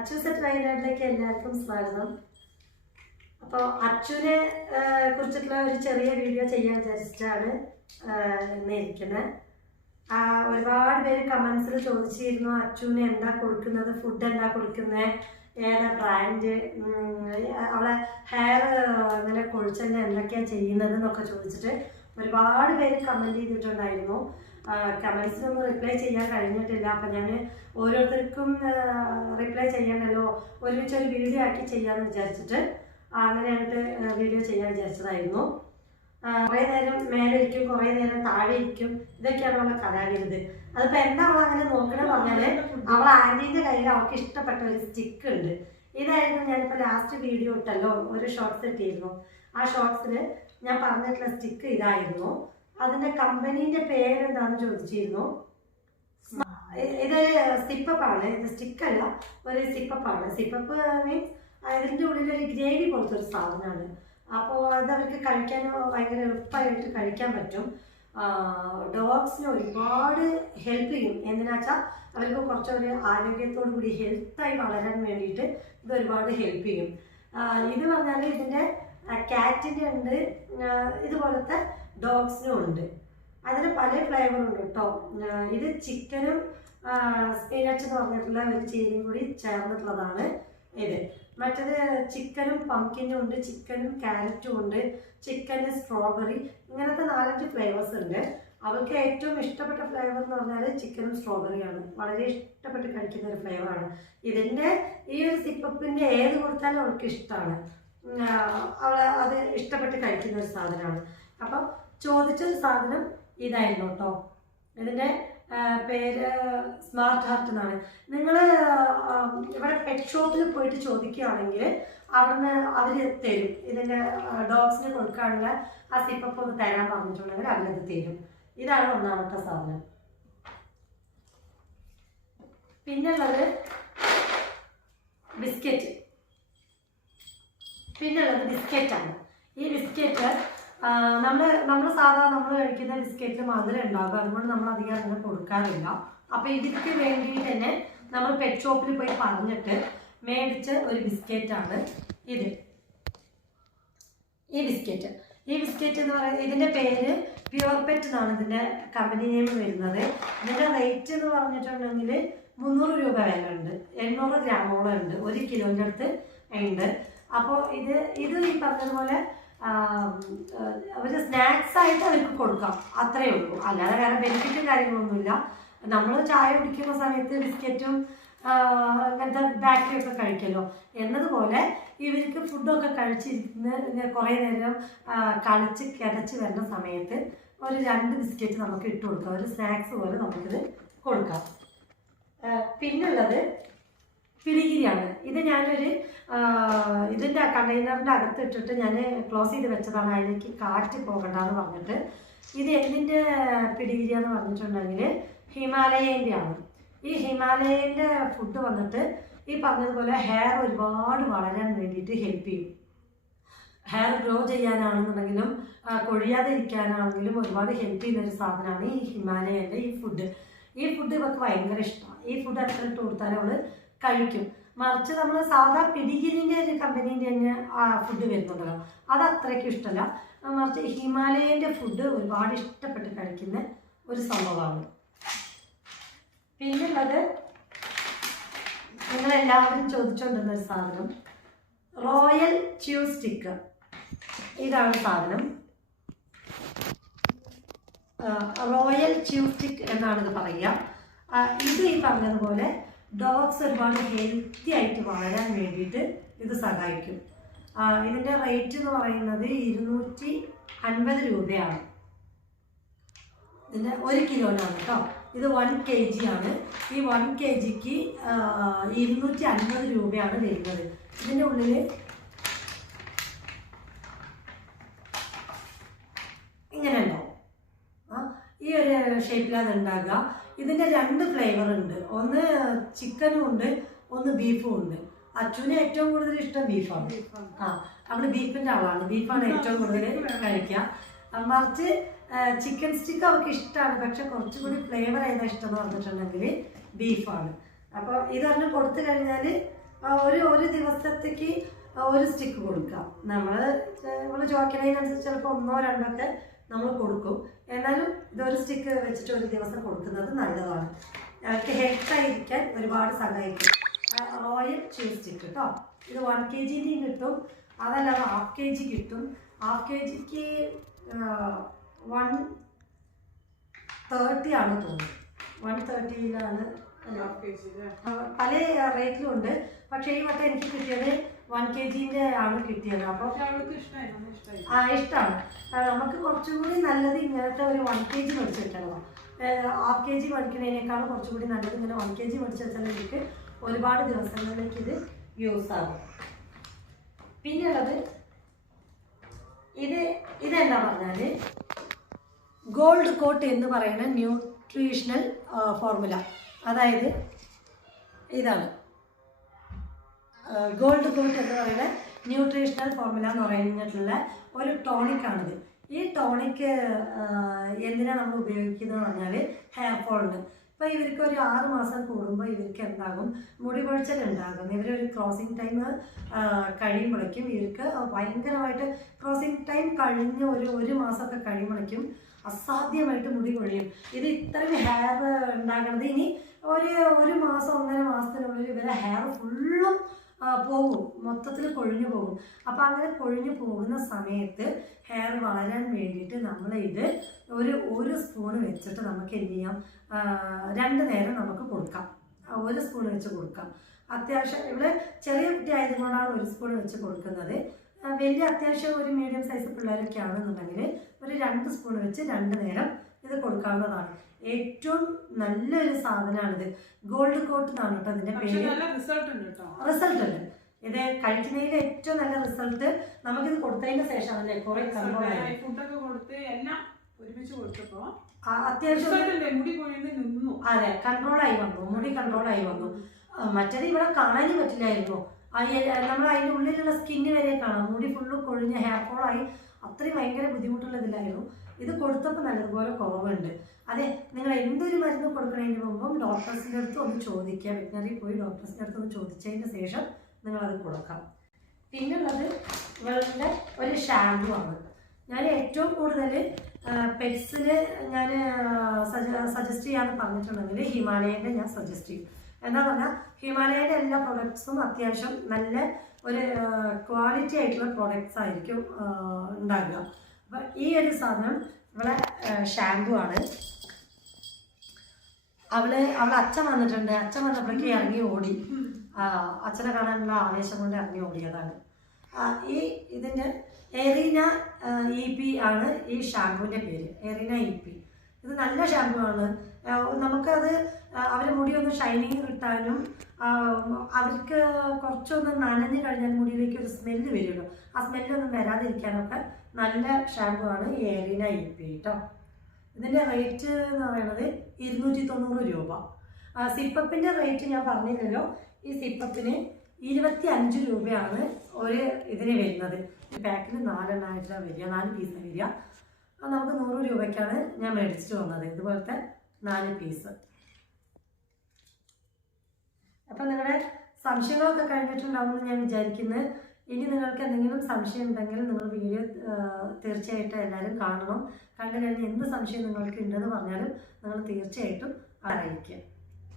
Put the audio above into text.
അച്ചൂസ് ട്രൈലറിലേക്ക് എല്ലാവർക്കും സ്വാഗതം. അപ്പോൾ അച്ചുവിനെ കുറിച്ചിട്ടുള്ള ഒരു ചെറിയ വീഡിയോ ചെയ്യാൻ വിചാരിച്ചിട്ടാണ് ഇന്ന് ഇരിക്കുന്നത്. ഒരുപാട് പേര് കമൻസിൽ ചോദിച്ചിരുന്നു അച്ചുവിന് എന്താ കൊടുക്കുന്നത് ഫുഡ് എന്താ കൊടുക്കുന്നത് ഏതാ ബ്രാൻഡ് അവളെ ഹെയർ ഇങ്ങനെ കൊഴിച്ചെന്നെ എന്തൊക്കെയാണ് ചെയ്യുന്നത് എന്നൊക്കെ ചോദിച്ചിട്ട് ഒരുപാട് പേര് കമന്റ് ചെയ്തിട്ടുണ്ടായിരുന്നു. കമൻസിനൊന്നും റിപ്ലൈ ചെയ്യാൻ കഴിഞ്ഞിട്ടില്ല. അപ്പം ഞാൻ ഓരോരുത്തർക്കും റിപ്ലൈ ചെയ്യണമല്ലോ ഒരുമിച്ച് ഒരു വീഡിയോ ആക്കി ചെയ്യാമെന്ന് വിചാരിച്ചിട്ട് അങ്ങനെയായിട്ട് വീഡിയോ ചെയ്യാൻ വിചാരിച്ചതായിരുന്നു. കുറേ നേരം മേലെ ഇരിക്കും കുറേ നേരം താഴെ ഇരിക്കും ഇതൊക്കെയാണ് അവളെ കലാവിരുത്. അതിപ്പോൾ എന്താ അവൾ അങ്ങനെ നോക്കണ പറഞ്ഞാൽ അവൾ ആന്റീന്റെ കയ്യിൽ അവൾക്ക് ഇഷ്ടപ്പെട്ട ഒരു സ്റ്റിക്ക് ഉണ്ട്. ഇതായിരുന്നു ഞാനിപ്പോൾ ലാസ്റ്റ് വീഡിയോ ഇട്ടല്ലോ. ഒരു ഷോർട്സ് ഇട്ടിരുന്നു. ആ ഷോർട്സിൽ ഞാൻ പറഞ്ഞിട്ടുള്ള സ്റ്റിക്ക് ഇതായിരുന്നു. അതിന്റെ കമ്പനീന്റെ പേരെന്താന്ന് ചോദിച്ചിരുന്നു? ഇത് സിപ്പപ്പ് ആണ് ഇത് സ്റ്റിക്ക് അല്ല ഒരു സിപ്പപ്പ് ആണ് സിപ്പപ്പ് മീൻസ് അതിന്റെ ഉള്ളിൽ ഒരു ഗ്രേവി പോലത്തെ ഒരു സാധനമാണ്. അപ്പോൾ അത് അവർക്ക് കഴിക്കാൻ ഭയങ്കര എളുപ്പമായിട്ട് കഴിക്കാൻ പറ്റും. ഡോഗ്സിന് ഒരുപാട് ഹെൽപ്പ് ചെയ്യും. എന്തിനാ വെച്ചാൽ അവർക്ക് കുറച്ചൊരു ആരോഗ്യത്തോടു കൂടി ഹെൽത്തായി വളരാൻ വേണ്ടിയിട്ട് ഇത് ഒരുപാട് ഹെൽപ്പ് ചെയ്യും. ഇത് പറഞ്ഞാൽ ഇതിന്റെ കാറ്റിന്റെ ഉണ്ട്. ഇതുപോലത്തെ ഡോഗ്സിനും ഉണ്ട് അതിന് പല ഫ്ലേവറും ഉണ്ട് കേട്ടോ ഇത് ചിക്കനും സ്പിനച്ച് എന്ന് പറഞ്ഞിട്ടുള്ള ഒരു ചേരിയും കൂടി ചേർന്നിട്ടുള്ളതാണ് ഇത്. മറ്റത് ചിക്കനും പംകിനും ഉണ്ട് ചിക്കനും ക്യാരറ്റും ഉണ്ട് ചിക്കന് സ്ട്രോബെറി ഇങ്ങനത്തെ നാലഞ്ച് ഫ്ലേവേഴ്സ് ഉണ്ട്. അവൾക്ക് ഏറ്റവും ഇഷ്ടപ്പെട്ട ഫ്ലേവർ എന്ന് പറഞ്ഞാൽ ചിക്കനും സ്ട്രോബെറിയാണ് വളരെ ഇഷ്ടപ്പെട്ട് കഴിക്കുന്ന ഒരു ഫ്ലേവറാണ് ഇതിന്റെ ഈ ഒരു സിപ്പപ്പിന്റെ ഏത് കൊടുത്താലും അവൾക്ക് ഇഷ്ടമാണ് അവൾ അത് ഇഷ്ടപ്പെട്ട് കഴിക്കുന്ന ഒരു സാധനമാണ്. അപ്പം ചോദിച്ചൊരു സാധനം ഇതായിരുന്നു കേട്ടോ. ഇതിന്റെ പേര് സ്മാർട്ട് ഹാർട്ട് എന്നാണ്. നിങ്ങൾ ഇവിടെ പെറ്റ് ഷോപ്പിൽ പോയിട്ട് ചോദിക്കുകയാണെങ്കിൽ അവിടുന്ന് അവർ തരും. ഇതിന്റെ ഡോഗ്സിന് കൊടുക്കാനുള്ള ആ സിപ്പപ്പ് ഒന്ന് തരാൻ പറഞ്ഞിട്ടുണ്ടെങ്കിൽ അവരത് തരും. ഇതാണ് ഒന്നാമത്തെ സാധനം. പിന്നുള്ളത് ബിസ്ക്കറ്റ് പിന്നുള്ളത് ബിസ്ക്കറ്റാണ് ഈ ബിസ്ക്കറ്റ് നമ്മൾ നമ്മൾ സാധാരണ നമ്മൾ കഴിക്കുന്ന ബിസ്ക്കറ്റിൽ മധുരം ഉണ്ടാകും. അതുകൊണ്ട് നമ്മൾ അധികം അങ്ങനെ കൊടുക്കാറില്ല. അപ്പോൾ ഇതിക്ക് വേണ്ടിയിട്ട് തന്നെ നമ്മൾ പെറ്റ് ഷോപ്പിൽ പോയി പറഞ്ഞിട്ട് മേടിച്ച ഒരു ബിസ്ക്കറ്റാണ് ഇത്. ഈ ബിസ്ക്കറ്റ്. ഈ ബിസ്ക്കറ്റ് എന്ന് പറയുന്നത് ഇതിന്റെ പേര് പ്യുവർ പെറ്റ് എന്നാണ് ഇതിന്റെ കമ്പനി നെയിം വരുന്നത്. ഇതിന്റെ റേറ്റ് എന്ന് പറഞ്ഞിട്ടുണ്ടെങ്കിൽ മുന്നൂറ് രൂപ വില ഉണ്ട് എണ്ണൂറ് ഗ്രാമോളം ഉണ്ട്. ഒരു കിലോന്റെ അടുത്ത് ഉണ്ട്. അപ്പോൾ ഇത് ഇത് ഈ പറഞ്ഞതുപോലെ അവർ സ്നാക്സ് ആയിട്ട് അവർക്ക് കൊടുക്കാം. അത്രയേ ഉള്ളൂ. അല്ലാതെ വേറെ ബെനിഫിറ്റും കാര്യങ്ങളൊന്നുമില്ല. നമ്മൾ ചായ കുടിക്കുന്ന സമയത്ത് ബിസ്ക്കറ്റും അങ്ങനത്തെ ബാക്കറി ഒക്കെ കഴിക്കല്ലോ. എന്നതുപോലെ ഇവർക്ക് ഫുഡൊക്കെ കഴിച്ചിരുന്ന് കുറേ നേരം കളിച്ച് കിടച്ച് വരുന്ന സമയത്ത് ഒരു രണ്ട് ബിസ്ക്കറ്റ് നമുക്ക് ഇട്ട് കൊടുക്കാം. ഒരു സ്നാക്സ് പോലെ നമുക്കിത് കൊടുക്കാം. പിന്നുള്ളത് പിടിഗിരിയാണ് ഇത് ഞാനൊരു ഇതിന്റെ കണ്ടെയ്നറിന്റെ അകത്ത് ഇട്ടിട്ട് ഞാൻ ക്ലോസ് ചെയ്ത് വെച്ചതാണ്. അതിലേക്ക് കാറ്റ് പോകണ്ടെന്ന് പറഞ്ഞിട്ട്. ഇത് എന്തിന്റെ പിടികിരിയാന്ന് പറഞ്ഞിട്ടുണ്ടെങ്കിൽ ഹിമാലയേന്റെ ആണ് ഈ ഹിമാലയന്റെ ഫുഡ് വന്നിട്ട് ഈ പറഞ്ഞതുപോലെ ഹെയർ ഒരുപാട് വളരാൻ വേണ്ടിയിട്ട് ഹെൽപ്പ് ചെയ്യും. ഹെയർ ഗ്രോ ചെയ്യാനാണെന്നുണ്ടെങ്കിലും കൊഴിയാതിരിക്കാനാണെങ്കിലും ഒരുപാട് ഹെൽപ്പ് ചെയ്യുന്ന ഒരു സാധനമാണ് ഈ ഹിമാലയന്റെ ഈ ഫുഡ് ഈ ഫുഡ് ഇവർക്ക് ഭയങ്കര ഇഷ്ടമാണ് ഈ ഫുഡ് എത്ര ഇട്ട് കൊടുത്താലും അവൾ കഴിക്കും. മറിച്ച് നമ്മൾ സാധാ പിടികിരിന്റെ ഒരു കമ്പനീന്റെ തന്നെ ഫുഡ് വരുന്നുണ്ടല്ലോ. അത് അത്രയ്ക്കും ഇഷ്ടമല്ല മറിച്ച് ഹിമാലയന്റെ ഫുഡ് ഒരുപാട് ഇഷ്ടപ്പെട്ട് കഴിക്കുന്ന ഒരു സംഭവമാണ്. പിന്നുള്ളത് നിങ്ങളെല്ലാവരും ചോദിച്ചുകൊണ്ടിരുന്ന ഒരു സാധനം. Royal Chew Stick. ഇതാണ് സാധനം. റോയൽ ച്യൂ സ്റ്റിക്ക് എന്നാണ് ഇത് പറയുക. ഇത് ഈ പറഞ്ഞതുപോലെ ഡോഗ്സ് ഒരുപാട് ഹെൽത്തി ആയിട്ട് വളരാൻ വേണ്ടിയിട്ട് ഇത് സഹായിക്കും. ഇതിന്റെ റേറ്റ് എന്ന് പറയുന്നത് ഇരുന്നൂറ്റി അൻപത് രൂപയാണ്. ഇതിന്റെ ഒരു കിലോനാണ് കേട്ടോ ഇത് വൺ കെ ജി ആണ്. ഈ വൺ കെ ജിക്ക് ഇരുന്നൂറ്റി അൻപത് രൂപയാണ് വരുന്നത്. ഇതിന്റെ ഉള്ളിൽ ഇങ്ങനെ ഉണ്ടാവും ഈ ഒരു ഷേപ്പിലാണ് ഉണ്ടാകുക ഇതിന്റെ രണ്ട് ഫ്ലേവർ ഉണ്ട്. ഒന്ന് ചിക്കനും ഉണ്ട് ഒന്ന് ബീഫും ഉണ്ട്. അച്ചുവിന് ഏറ്റവും കൂടുതൽ ഇഷ്ടം ബീഫാണ്. ആ അവൾ ബീഫിന്റെ ആളാണ്. ബീഫാണ് ഏറ്റവും കൂടുതൽ കഴിക്കുക മറിച്ച് ചിക്കൻ സ്റ്റിക്ക് അവർക്ക് ഇഷ്ടമാണ് പക്ഷെ കുറച്ചുകൂടി ഫ്ലേവർ ഏതാ ഇഷ്ടം എന്ന് പറഞ്ഞിട്ടുണ്ടെങ്കിൽ ബീഫാണ് അപ്പോൾ ഇതൊരെണ്ണം കൊടുത്തു കഴിഞ്ഞാൽ ഒരു ഒരു ദിവസത്തേക്ക് ഒരു സ്റ്റിക്ക് കൊടുക്കാം. നമ്മൾ നമ്മൾ ചോദിക്കുന്നതിനനുസരിച്ച് ചിലപ്പോൾ ഒന്നോ രണ്ടോ ഒക്കെ നമ്മൾ കൊടുക്കും. എന്നാലും ഇതൊരു സ്റ്റിക്ക് വെച്ചിട്ട് ഒരു ദിവസം കൊടുക്കുന്നത് നല്ലതാണ്. അവർക്ക് ഹെൽത്ത് ആയിരിക്കാൻ ഒരുപാട് സഹായിക്കും. റോയൽ ചീസ് സ്റ്റിക്ക് കേട്ടോ ഇത് വൺ കെ ജിന്റെയും കിട്ടും. അതല്ലാതെ ഹാഫ് കെ ജി കിട്ടും. ഹാഫ് കെ ജിക്ക് വൺ തേർട്ടി ആണ് തോന്നുന്നത്. വൺ തേർട്ടിയിലാണ് പല റേറ്റിലും ഉണ്ട്. പക്ഷേ ഈ വട്ടം എനിക്ക് കിട്ടിയത് വൺ കെ ജിന്റെ ആണ് കിട്ടിയത്. അപ്പോൾ ആ ഇഷ്ടമാണ് നമുക്ക് കുറച്ചും കൂടി നല്ലത് ഇങ്ങനത്തെ ഒരു വൺ കെ ജി മേടിച്ച് വെക്കണം ഹാഫ് കെ ജി മേടിക്കുന്നതിനേക്കാളും കുറച്ചും കൂടി നല്ലത് ഇങ്ങനെ വൺ കെ ജി മേടിച്ച് വെച്ചാൽ എനിക്ക് ഒരുപാട് ദിവസങ്ങളിലേക്ക് ഇത് യൂസ് ആകും പിന്നെയുള്ളത് ഇത് ഇതെന്താ പറഞ്ഞാൽ ഗോൾഡ് കോട്ട് എന്ന് പറയുന്ന ന്യൂട്രീഷണൽ ഫോർമുല അതായത് ഇതാണ്. ഗോൾഡ് കോട്ട് എന്ന് പറയുന്ന ന്യൂട്രീഷണൽ ഫോർമുല എന്ന് പറഞ്ഞിട്ടുള്ള ഒരു ടോണിക്കാണിത് ഈ ടോണിക് എന്തിനാണ് നമ്മൾ ഉപയോഗിക്കുന്നത് എന്ന് പറഞ്ഞാൽ ഹെയർ ഫോളിന്. ഇപ്പോൾ ഇവർക്ക് ഒരു ആറ് മാസം കൂടുമ്പോൾ ഇവർക്ക് എന്താകും? മുടി കൊഴിച്ചൽ ഉണ്ടാകും. ഇവരൊരു ക്രോസിങ് ടൈം കഴിയുമ്പോഴേക്കും ഇവർക്ക് ഭയങ്കരമായിട്ട് ക്രോസിങ് ടൈം കഴിഞ്ഞ് ഒരു ഒരു മാസമൊക്കെ കഴിയുമ്പോഴേക്കും അസാധ്യമായിട്ട് മുടി കൊഴിയും. ഇത് ഇത്രയും ഹെയർ ഉണ്ടാകണത് ഇനി ഒരു ഒരു മാസം ഒന്നര മാസത്തിനുള്ളിൽ ഇവരെ ഹെയർ ഫുള്ളും പോകും മൊത്തത്തിൽ കൊഴിഞ്ഞു പോകും അപ്പോൾ അങ്ങനെ കൊഴിഞ്ഞു പോകുന്ന സമയത്ത് ഹെയർ വളരാൻ വേണ്ടിയിട്ട് നമ്മൾ ഇത് ഒരു ഒരു സ്പൂൺ വെച്ചിട്ട് നമുക്ക് എന്ത് ചെയ്യാം? രണ്ട് നേരം നമുക്ക് കൊടുക്കാം. ഒരു സ്പൂൺ വെച്ച് കൊടുക്കാം. അത്യാവശ്യം ഇവിടെ ചെറിയ കുട്ടി ആയതുകൊണ്ടാണ് ഒരു സ്പൂൺ വെച്ച് കൊടുക്കുന്നത്. വലിയ അത്യാവശ്യം ഒരു മീഡിയം സൈസ് പിള്ളേരൊക്കെ ആണെന്നുണ്ടെങ്കിൽ ഒരു രണ്ട് സ്പൂൺ വെച്ച് രണ്ട് നേരം ഇത് കൊടുക്കാവുന്നതാണ്. ഏറ്റവും നല്ലൊരു സാധനമാണിത്. ഗോൾഡ് കോട്ട് എന്നാണ് കേട്ടോ അതിന്റെ പേര്. റിസൾട്ട് ഉണ്ട് കേട്ടോ. റിസൾട്ട് ഉണ്ട്. ഇത് കഴിക്കുന്നതിൽ ഏറ്റവും നല്ല റിസൾട്ട് നമുക്കിത് കൊടുത്തതിന് ശേഷം അതിന്റെ കുറെ കൺട്രോൾ ഫുഡൊക്കെ കൊടുത്ത് എല്ലാം ഒരുമിച്ച് കൊടുത്തപ്പോ അത്യാവശ്യം മുടി നിന്നു. അതെ കൺട്രോളായി വന്നു. മുടി കൺട്രോളായി വന്നു. ആ, മറ്റേത് ഇവിടെ കാണാനും പറ്റില്ലായിരുന്നു നമ്മൾ അതിന്റെ ഉള്ളിലുള്ള സ്കിന്ന് വരെ കാണാം. മുടി ഫുള്ള് കൊഴിഞ്ഞ് ഹെയർ ആയി. അത്രയും ഭയങ്കര ബുദ്ധിമുട്ടുള്ളതിലായിരുന്നു ഇത് കൊടുത്തപ്പോൾ നല്ലതുപോലെ കുറവുണ്ട്. അതെ നിങ്ങൾ എന്തൊരു മരുന്ന് കൊടുക്കുന്നതിന് മുമ്പും ഡോക്ടേഴ്സിന്റെ അടുത്ത് ഒന്ന് ചോദിക്കുക വെറ്റിനറി പോയി ഡോക്ടേഴ്സിന്റെ അടുത്ത് ഒന്ന് ചോദിച്ചതിന് ശേഷം നിങ്ങളത് കൊടുക്കാം. പിന്നുള്ളത് നിങ്ങളുടെ ഒരു ഷാമ്പു ആണ്. ഞാൻ ഏറ്റവും കൂടുതൽ പെറ്റ്സിൽ ഞാൻ സജസ്റ്റ് ചെയ്യാമെന്ന് പറഞ്ഞിട്ടുണ്ടെങ്കിൽ ഹിമാലയന്റെ ഞാൻ സജസ്റ്റ് ചെയ്യും. എന്താ പറഞ്ഞാൽ ഹിമാലയയുടെ എല്ലാ പ്രൊഡക്ട്സും അത്യാവശ്യം നല്ല ഒരു ക്വാളിറ്റി ആയിട്ടുള്ള പ്രൊഡക്ട്സ് ആയിരിക്കും ഉണ്ടാകുക ഈ ഒരു സാധനം ഇവിടെ ഷാമ്പു ആണ്. അവൾ അവളെ അച്ഛൻ വന്നിട്ടുണ്ട്. അച്ഛൻ വന്നപ്പോഴേക്ക് ഇറങ്ങി ഓടി. അച്ഛനെ കാണാനുള്ള ആവേശം കൊണ്ട് ഇറങ്ങി ഓടിയതാണ്. ആ, ഈ ഇതിന്റെ എറീന ഇ പി ആണ് ഈ ഷാമ്പുവിന്റെ പേര്. എറീന ഇ പി ഇത് നല്ല ഷാമ്പു ആണ്. നമുക്കത് അവരെ മുടി ഒന്ന് ഷൈനിങ് കിട്ടാനും അവർക്ക് കുറച്ചൊന്ന് നനഞ്ഞു കഴിഞ്ഞാൽ മുടിയിലേക്ക് ഒരു സ്മെല്ല് വരുമല്ലോ. ആ സ്മെല്ലൊന്നും വരാതിരിക്കാനൊക്കെ നല്ല ഷാമ്പു ആണ് ഏറിന ഇ പി കേട്ടോ ഇതിന്റെ റേറ്റ് എന്ന് പറയുന്നത് ഇരുന്നൂറ്റി തൊണ്ണൂറ് രൂപ. സിപ്പപ്പിന്റെ റേറ്റ് ഞാൻ പറഞ്ഞില്ലല്ലോ. ഈ സിപ്പപ്പിന് ഇരുപത്തി അഞ്ച് രൂപയാണ് ഒരു ഇതിന് വരുന്നത്. ഈ പാക്കിൽ നാലെണ്ണായിട്ടാണ് വരിക നാല് പീസാണ് വരിക. അത് നമുക്ക് നൂറ് രൂപയ്ക്കാണ് ഞാൻ മേടിച്ചിട്ട് വന്നത്. ഇതുപോലത്തെ നാല് പീസ് അപ്പം നിങ്ങളുടെ സംശയങ്ങളൊക്കെ കഴിഞ്ഞിട്ടുണ്ടാവുമെന്ന് ഞാൻ വിചാരിക്കുന്നത് ഇനി നിങ്ങൾക്ക് എന്തെങ്കിലും സംശയം ഉണ്ടെങ്കിൽ നിങ്ങൾ വീഡിയോ തീർച്ചയായിട്ടും എല്ലാവരും കാണണം. കണ്ടു കഴിഞ്ഞ് എന്ത് സംശയം നിങ്ങൾക്ക് ഉണ്ടെന്ന് പറഞ്ഞാലും നിങ്ങൾ തീർച്ചയായിട്ടും അറിയിക്കുക.